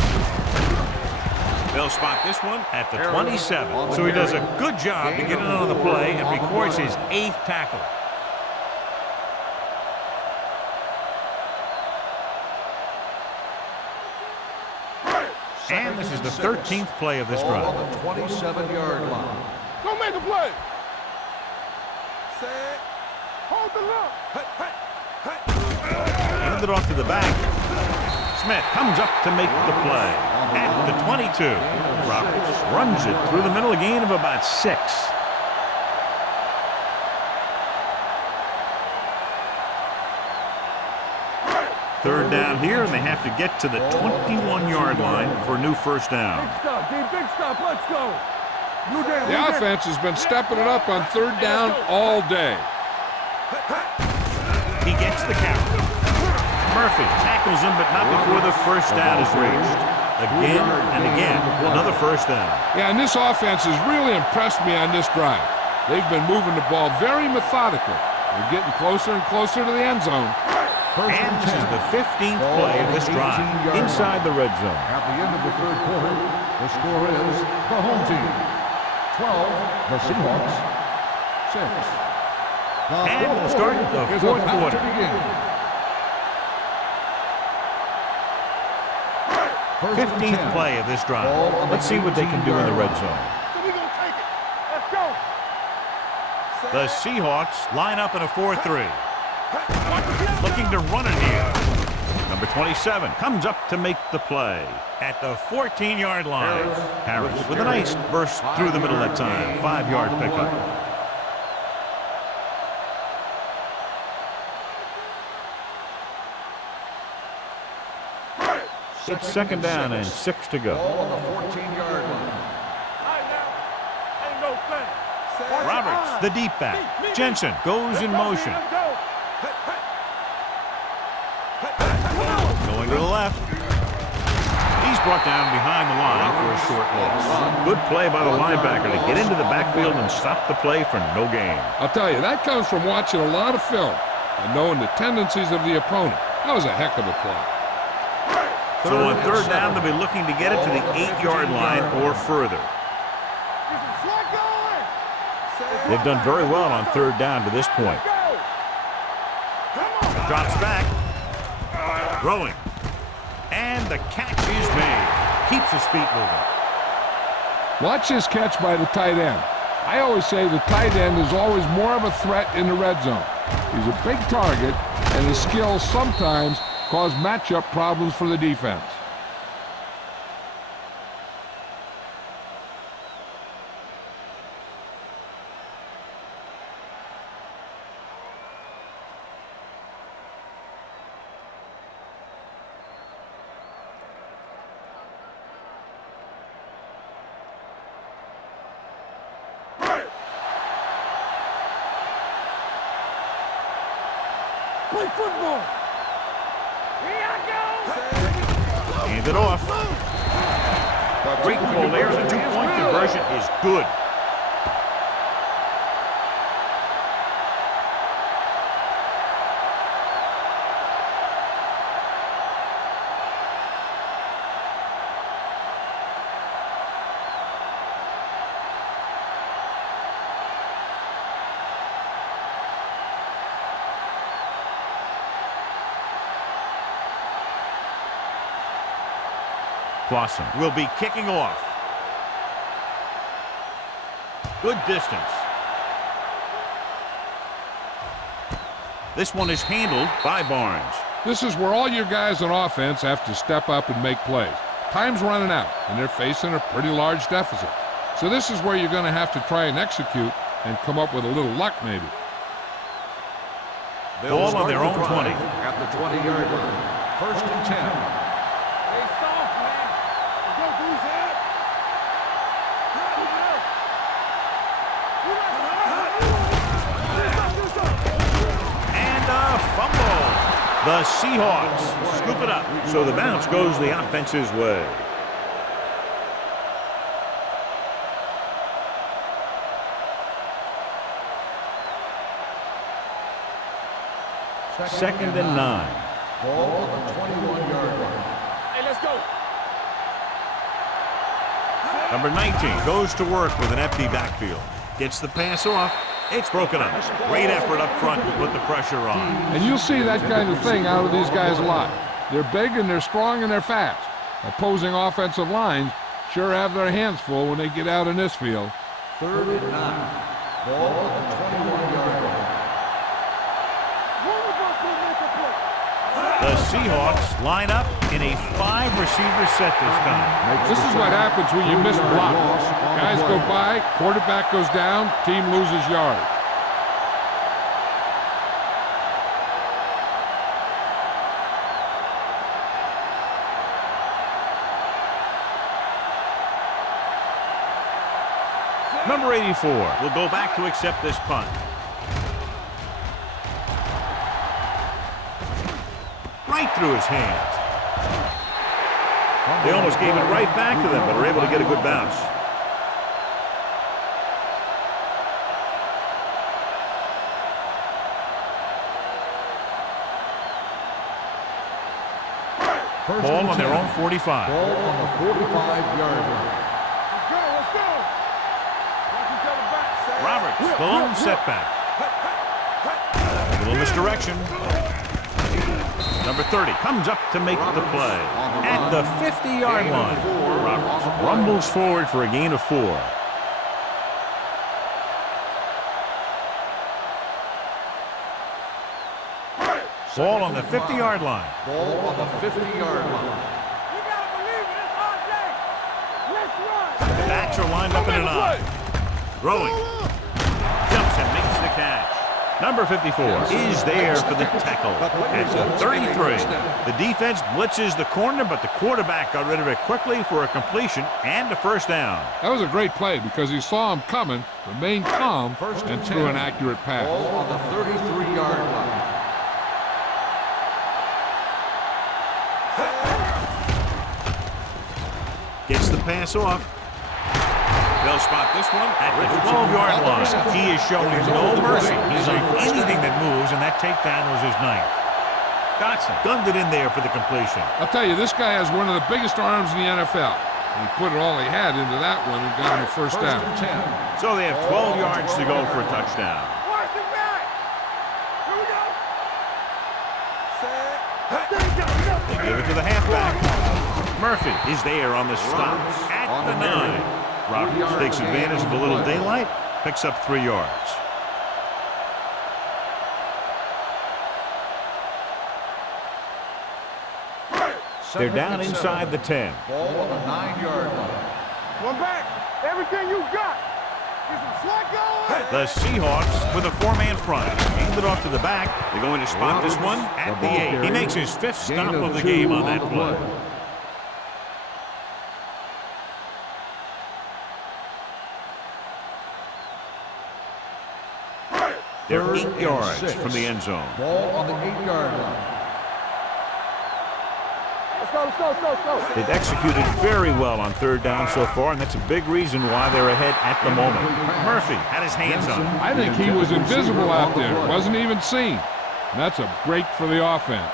They'll spot this one at the 27. So he does a good job to get it on the play and records his 8th tackle. And this is the 13th play of this drive. On the 27-yard line. Go make a play. Hold the look. Hand it off to the back. Smith comes up to make the play at the 22. Roberts runs it through the middle, a gain of about 6. Third down here, and they have to get to the 21-yard line for a new first down. Big stop, D. Big stop. Let's go. The offense has been stepping it up on third down all day. He gets the carry. Murphy tackles him, but not before the first down is reached. Again and again, another first down. Yeah, and this offense has really impressed me on this drive. They've been moving the ball very methodically. They're getting closer and closer to the end zone. And this is the 15th play of this drive inside the red zone. At the end of the third quarter, the score is the home team 12, the Seahawks 6. And we'll start the fourth quarter. 15th play of this drive. Let's see what they can do in the red zone. So we gonna take it. Let's go. The Seahawks line up in a 4-3. Looking to run it here. Number 27 comes up to make the play at the 14-yard line. Harris with a nice burst through the middle that time. 5-yard pickup. It's second down and 6 to go. On the 14-yard line. Ain't no thing. Roberts, the deep back. Jensen goes in motion. Going to the left. He's brought down behind the line for a short loss. Good play by the linebacker to get into the backfield and stop the play for no gain. I'll tell you, that comes from watching a lot of film and knowing the tendencies of the opponent. That was a heck of a play. So on third down, they'll be looking to get it to the 8-yard line or further. They've done very well on third down to this point. Drops back. Throwing. And the catch is made. Keeps his feet moving. Watch this catch by the tight end. I always say the tight end is always more of a threat in the red zone. He's a big target, and his skills sometimes cause matchup problems for the defense. Play football. Here I go. Hand it off. Great call there. The two-point conversion is good. Clausen will be kicking off. Good distance. This one is handled by Barnes. This is where all your guys on offense have to step up and make plays. Time's running out, and they're facing a pretty large deficit. So this is where you're going to have to try and execute and come up with a little luck maybe. Ball on their own 20. At the 20-yard line. 1st and 10. The Seahawks scoop it up, so the bounce goes the offense's way. Second and 9. Ball on the 21-yard line. Hey, let's go. Number 19 goes to work with an empty backfield. Gets the pass off. It's broken up. Great effort up front to put the pressure on. And you'll see that kind of thing out of these guys a lot. They're big and they're strong and they're fast. Opposing offensive lines sure have their hands full when they get out in this field. 3rd and 9. Ball on the 21-yard line. The Seahawks line up in a 5-receiver set this time. This is what happens when you miss blocks. Guys go by, quarterback goes down, team loses yards. Number 84 will go back to accept this punt. Right through his hands. They almost gave it right back to them, but were able to get a good bounce. Ball on their own 45. Ball on the 45-yard line. Let's go. Watch each other back. Roberts, the lone setback. A little misdirection. Number 30 comes up to make the play. At the 50-yard line, Roberts rumbles forward for a gain of 4. Ball on the 50-yard line. Ball on the 50-yard line. You gotta believe it. It's our day. Let's run. The backs are lined up in an eye. Throwing. Jumps and makes the catch. Number 54 is there for the tackle at the 33. The defense blitzes the corner, but the quarterback got rid of it quickly for a completion and a first down. That was a great play because he saw him coming, remained calm, and threw an accurate pass. Ball on the 33-yard line. Gets the pass off. They'll spot this one at the 12-yard line. He is showing no mercy. He's on anything that moves, and that takedown was his 9th. Dotson gunned it in there for the completion. I'll tell you, this guy has one of the biggest arms in the NFL. He put all he had into that one and got him a first down. So they have 12 yards to go for a touchdown. Watch the back. Here we go. They give it to the halfback. Murphy is there on the stop at the 9. Roberts takes advantage of a little daylight, picks up 3 yards. They're down inside the 10. Ball on the 9-yard line. One back. Everything you got. Get some slack going. The Seahawks with a 4-man front. Hand it off to the back. They're going to spot this one at the 8. He makes his 5th stop of the game on that play. They're 3rd 8 and yards 6. from the end zone. Ball on the 8-yard line. Let's go, let's go, let's go, let's go. They've executed very well on 3rd down so far, and that's a big reason why they're ahead at the moment. Murphy had his hands on it. I think he was invisible out there. Wasn't even seen. And that's a break for the offense.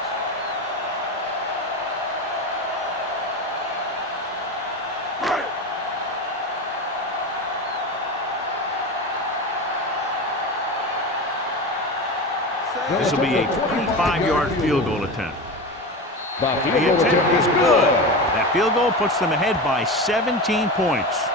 This will be a 25-yard field goal attempt. The The field goal attempt attempt is good. That field goal puts them ahead by 17 points.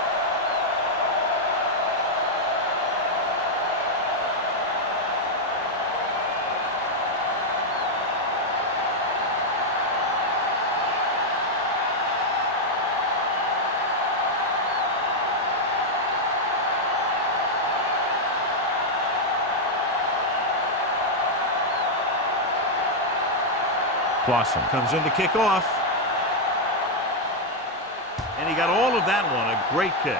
Clausen comes in to kick off. And he got all of that one. A great kick.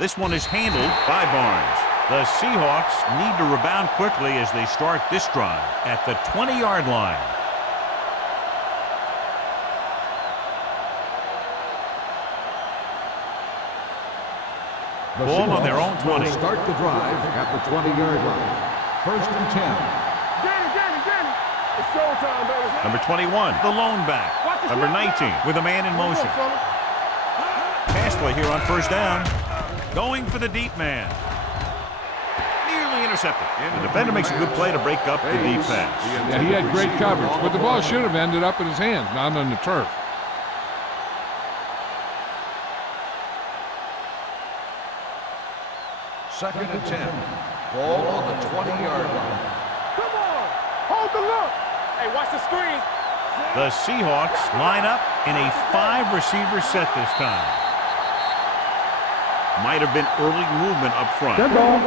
This one is handled by Barnes. The Seahawks need to rebound quickly as they start this drive at the 20-yard line. Ball on their own 20. Start the drive at the 20-yard line. 1st and 10. Danny. It's showtime, baby. Number 21, the lone back. Number 19, with a man in motion. Pass play here on 1st down. Going for the deep man. Nearly intercepted. The defender makes a good play to break up the deep pass. Yeah, he had great coverage, but the ball should have ended up in his hands, not on the turf. Second and 10. Ball on the 20-yard line. Come on. Hold the look. Hey, watch the screen. The Seahawks line up in a 5-receiver set this time. Might have been early movement up front. Dead ball.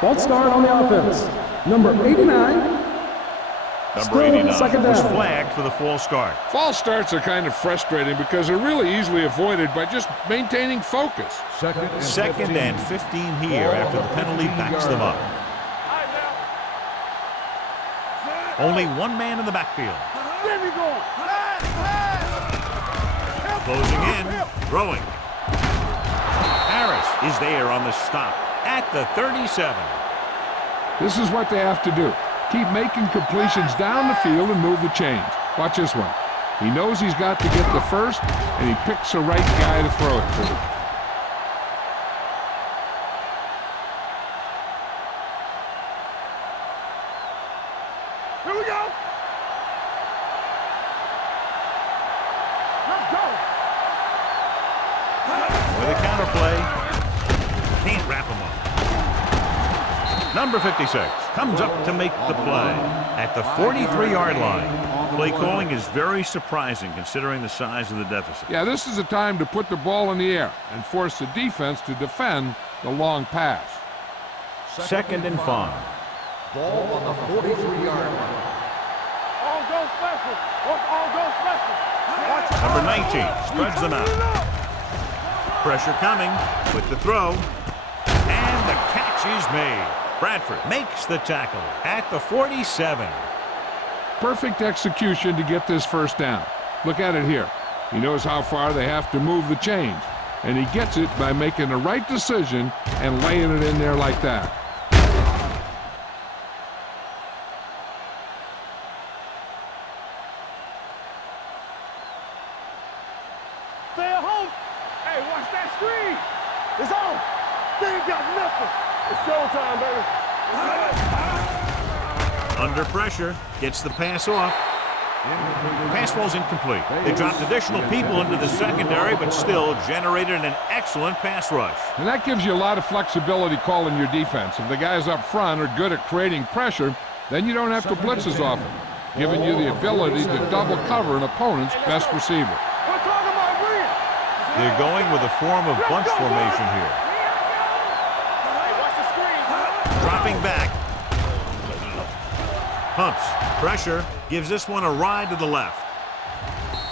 False start on the offense. Number 89. Number Still 89 second was down. flagged for the false start. False starts are kind of frustrating because they're really easily avoided by just maintaining focus. Second and 15 here after the penalty backs them up. Only one man in the backfield. There we go. Closing in, throwing. Harris is there on the stop at the 37. This is what they have to do. Keep making completions down the field and move the chains. Watch this one. He knows he's got to get the first, and he picks the right guy to throw it to. Here we go. Let's go. With a counterplay, can't wrap him up. Number 56 comes up to make the play at the 43-yard line. Play calling is very surprising considering the size of the deficit. Yeah, this is a time to put the ball in the air and force the defense to defend the long pass. Second and 5. Ball on the 43-yard line. All go special. All go special. Watch it. Number 19 spreads them out. Pressure coming with the throw. And the catch is made. Bradford makes the tackle at the 47. Perfect execution to get this first down. Look at it here. He knows how far they have to move the chains, and he gets it by making the right decision and laying it in there like that. Stay at home. Hey, watch that screen. It's on. They ain't got nothing. It's showtime, baby. Under pressure, gets the pass off. Pass falls incomplete. They dropped additional people into the secondary, but still generated an excellent pass rush. And that gives you a lot of flexibility calling your defense. If the guys up front are good at creating pressure, then you don't have to blitz as often, giving you the ability to double cover an opponent's best receiver. We're talking about brilliant. They're going with a form of bunch formation here. Hey, watch the screen. Dropping back. Pumps. Pressure. Gives this one a ride to the left.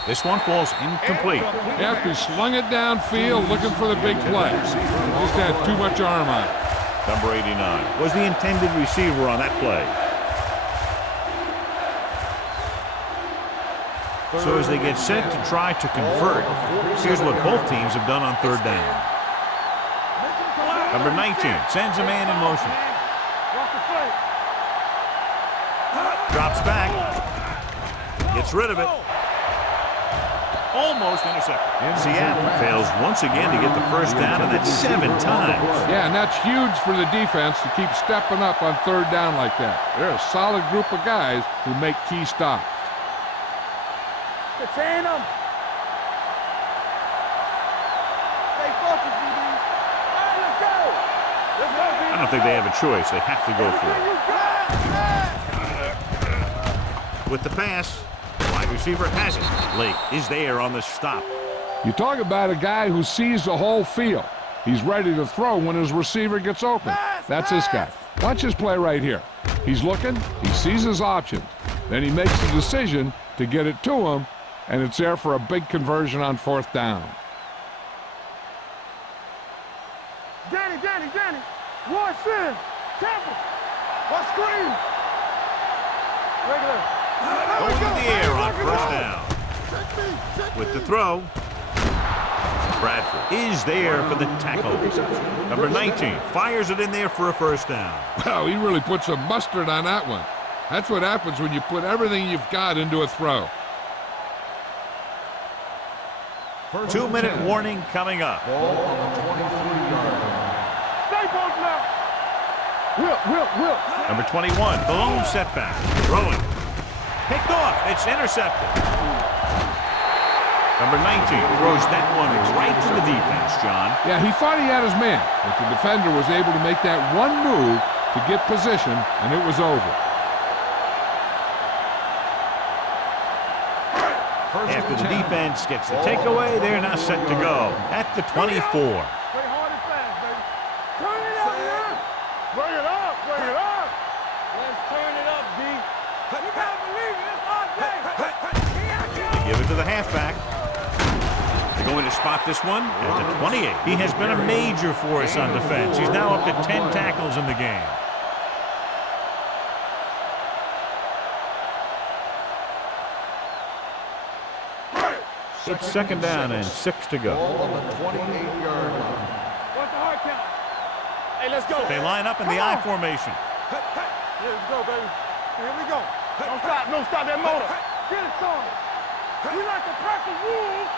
This one falls incomplete. After he slung it downfield looking for the big play. Just had too much arm on it. Number 89 was the intended receiver on that play. So as they get set to try to convert, here's what both teams have done on third down. Number 19 sends a man in motion. Drops back. Gets rid of it. Almost intercepted. Seattle fails once again to get the first down, and that's 7 times. Yeah, and that's huge for the defense to keep stepping up on third down like that. They're a solid group of guys who make key stops. Contain them. Stay focused, DB. All right, let's go. Let's go, DB. I don't think they have a choice. They have to go for it. With the pass, wide receiver has it. Lake is there on the stop. You talk about a guy who sees the whole field. He's ready to throw when his receiver gets open. That's this guy. Watch his play right here. He's looking, he sees his options. Then he makes the decision to get it to him, and it's there for a big conversion on fourth down. Danny. One sin. Temple. One screen. Regular. Going to the air on first down. With the throw, Bradford is there for the tackle. Number 19 fires it in there for a first down. Well, he really put some mustard on that one. That's what happens when you put everything you've got into a throw. 2-minute warning coming up. Ball on the 23-yard line. Stay both now. Will. Number 21, the lone setback. Throwing. Picked off. It's intercepted. Number 19 throws that one right to the defense, John. Yeah, he thought he had his man, but the defender was able to make that one move to get position, and it was over. After the defense gets the takeaway, they're now set to go at the 24. Play hard and fast, baby. Turn it up, man. Bring it up. Let's turn it up, D. You gotta believe it. It's all day. They give it to the halfback. They're going to spot this one at the 28. He has been a major force on defense. He's now up to 10 tackles in the game. It's second down and 6 to go. Ball on the 28-yard line. What's the hard count? Hey, let's go. They line up in the I formation. Here we go, baby. Here we go. Don't stop that motor. Get it started. We like to crack the rules.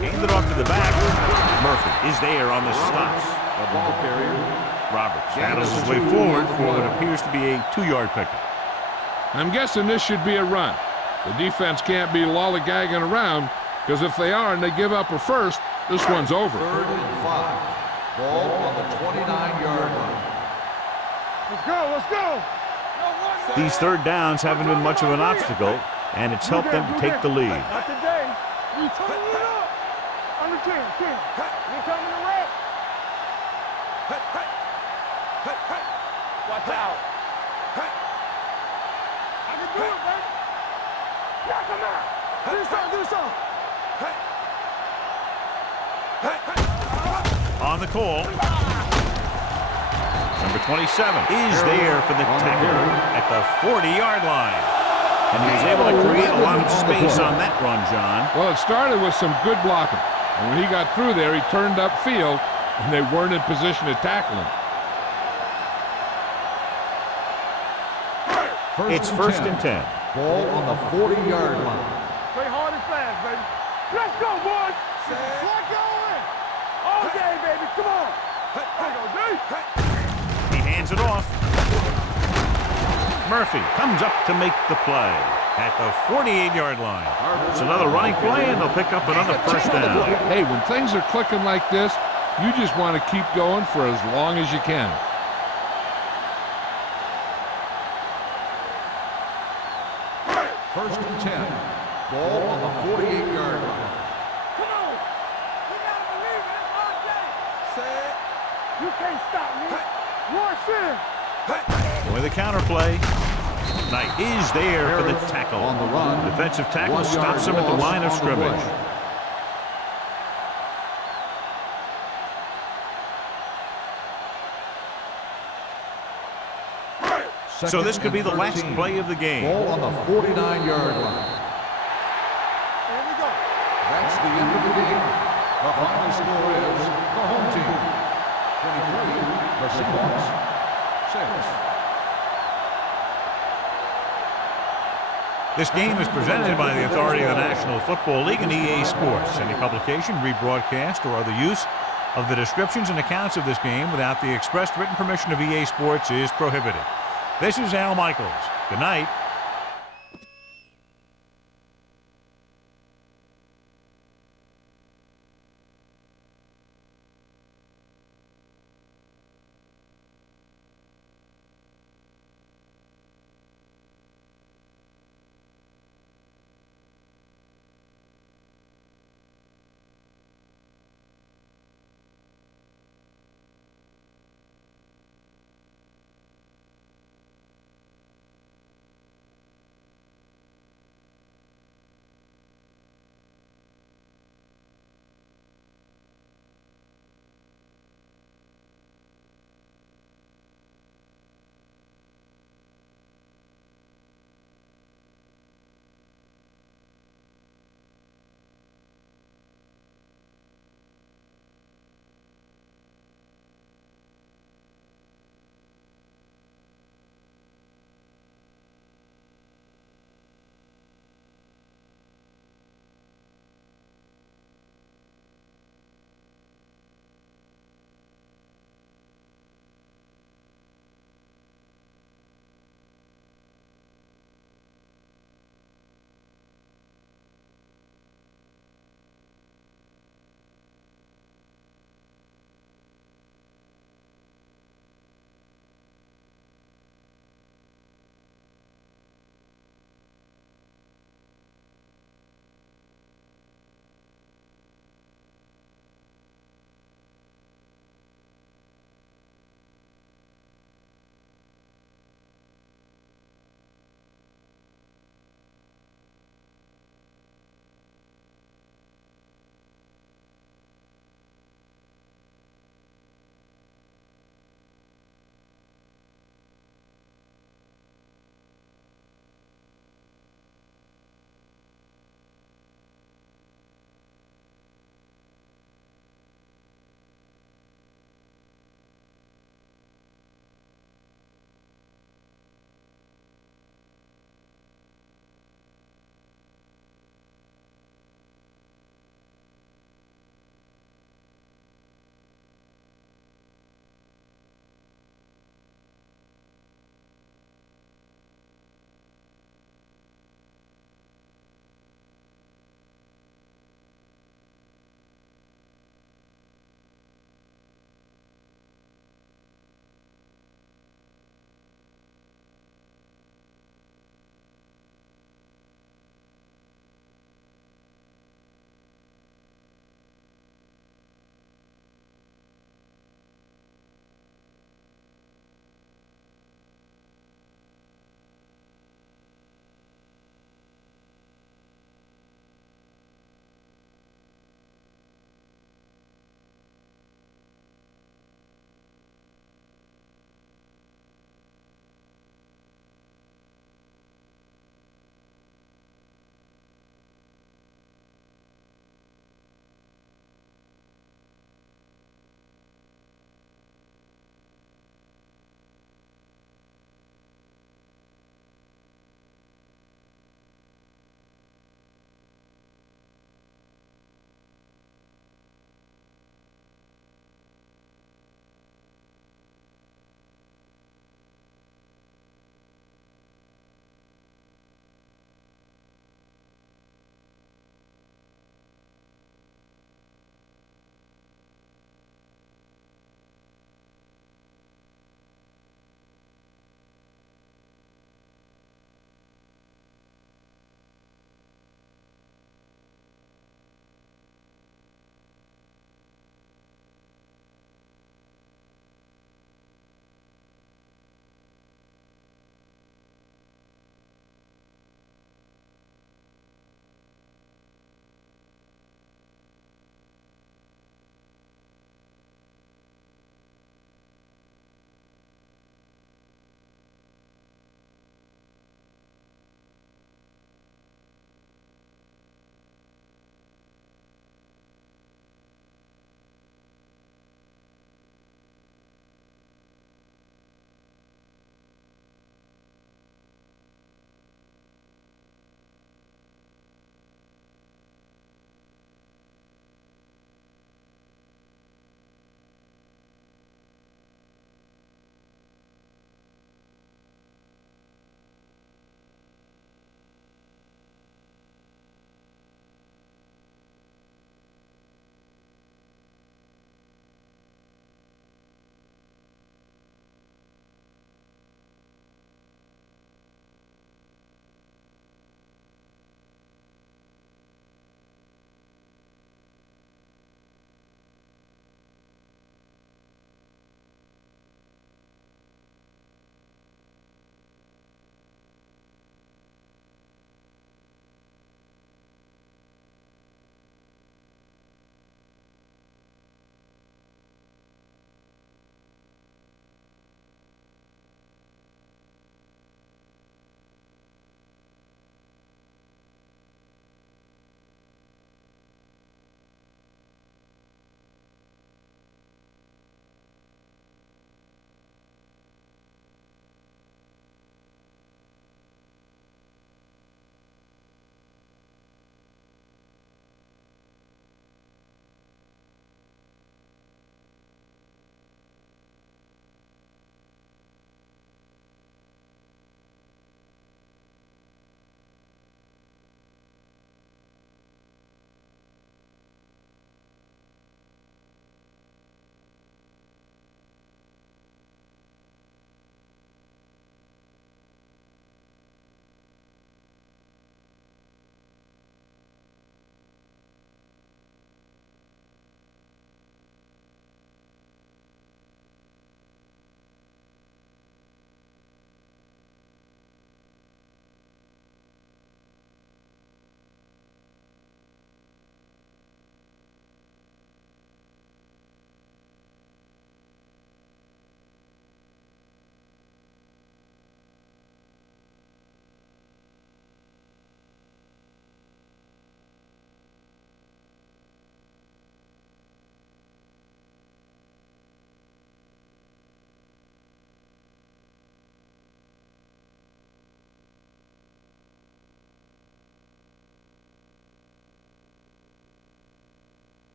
Handed off to the back. Murphy is there on the stops. The ball carrier. Roberts battles his way forward for what appears to be a 2-yard pickup. I'm guessing this should be a run. The defense can't be lollygagging around, because if they are and they give up a first, this one's over. 3rd and 5. Ball on the 29-yard line. Let's go. These third downs haven't been much of an obstacle, and it's helped them to take the lead. Not today. We turn it up. Under 10. We're coming to red. Watch out. I can do it, baby. Knock him out. Do something. On the call, number 27 is there for the tackle at the 40-yard line. And he was able to create a lot of space on that run, John. Well, it started with some good blocking. And when he got through there, he turned upfield, and they weren't in position to tackle him. It's first and 10. Ball on the 40-yard line. Play hard and fast, baby. Let's go, boys. Lock going. All day, baby. Come on. There you go, D. He hands it off. Murphy comes up to make the play at the 48-yard line. It's another running play, and they'll pick up another first down. Hey, when things are clicking like this, you just want to keep going for as long as you can. First and 10. Ball on the 48-yard line. Come on. We gotta believe it. It's all day. Say it. You can't stop me. Rush in. With the counter play. Knight is there for the tackle. On the run. Defensive tackle 1 yard stops him at the loss line of on the scrimmage. play. So this could be the last play of the game. Ball on the 49-yard line. Here we go. That's the end of the game. The final score is the home team 23, the Seahawks 6. This game is presented by the authority of the National Football League and EA Sports. Any publication, rebroadcast, or other use of the descriptions and accounts of this game without the expressed written permission of EA Sports is prohibited. This is Al Michaels. Good night.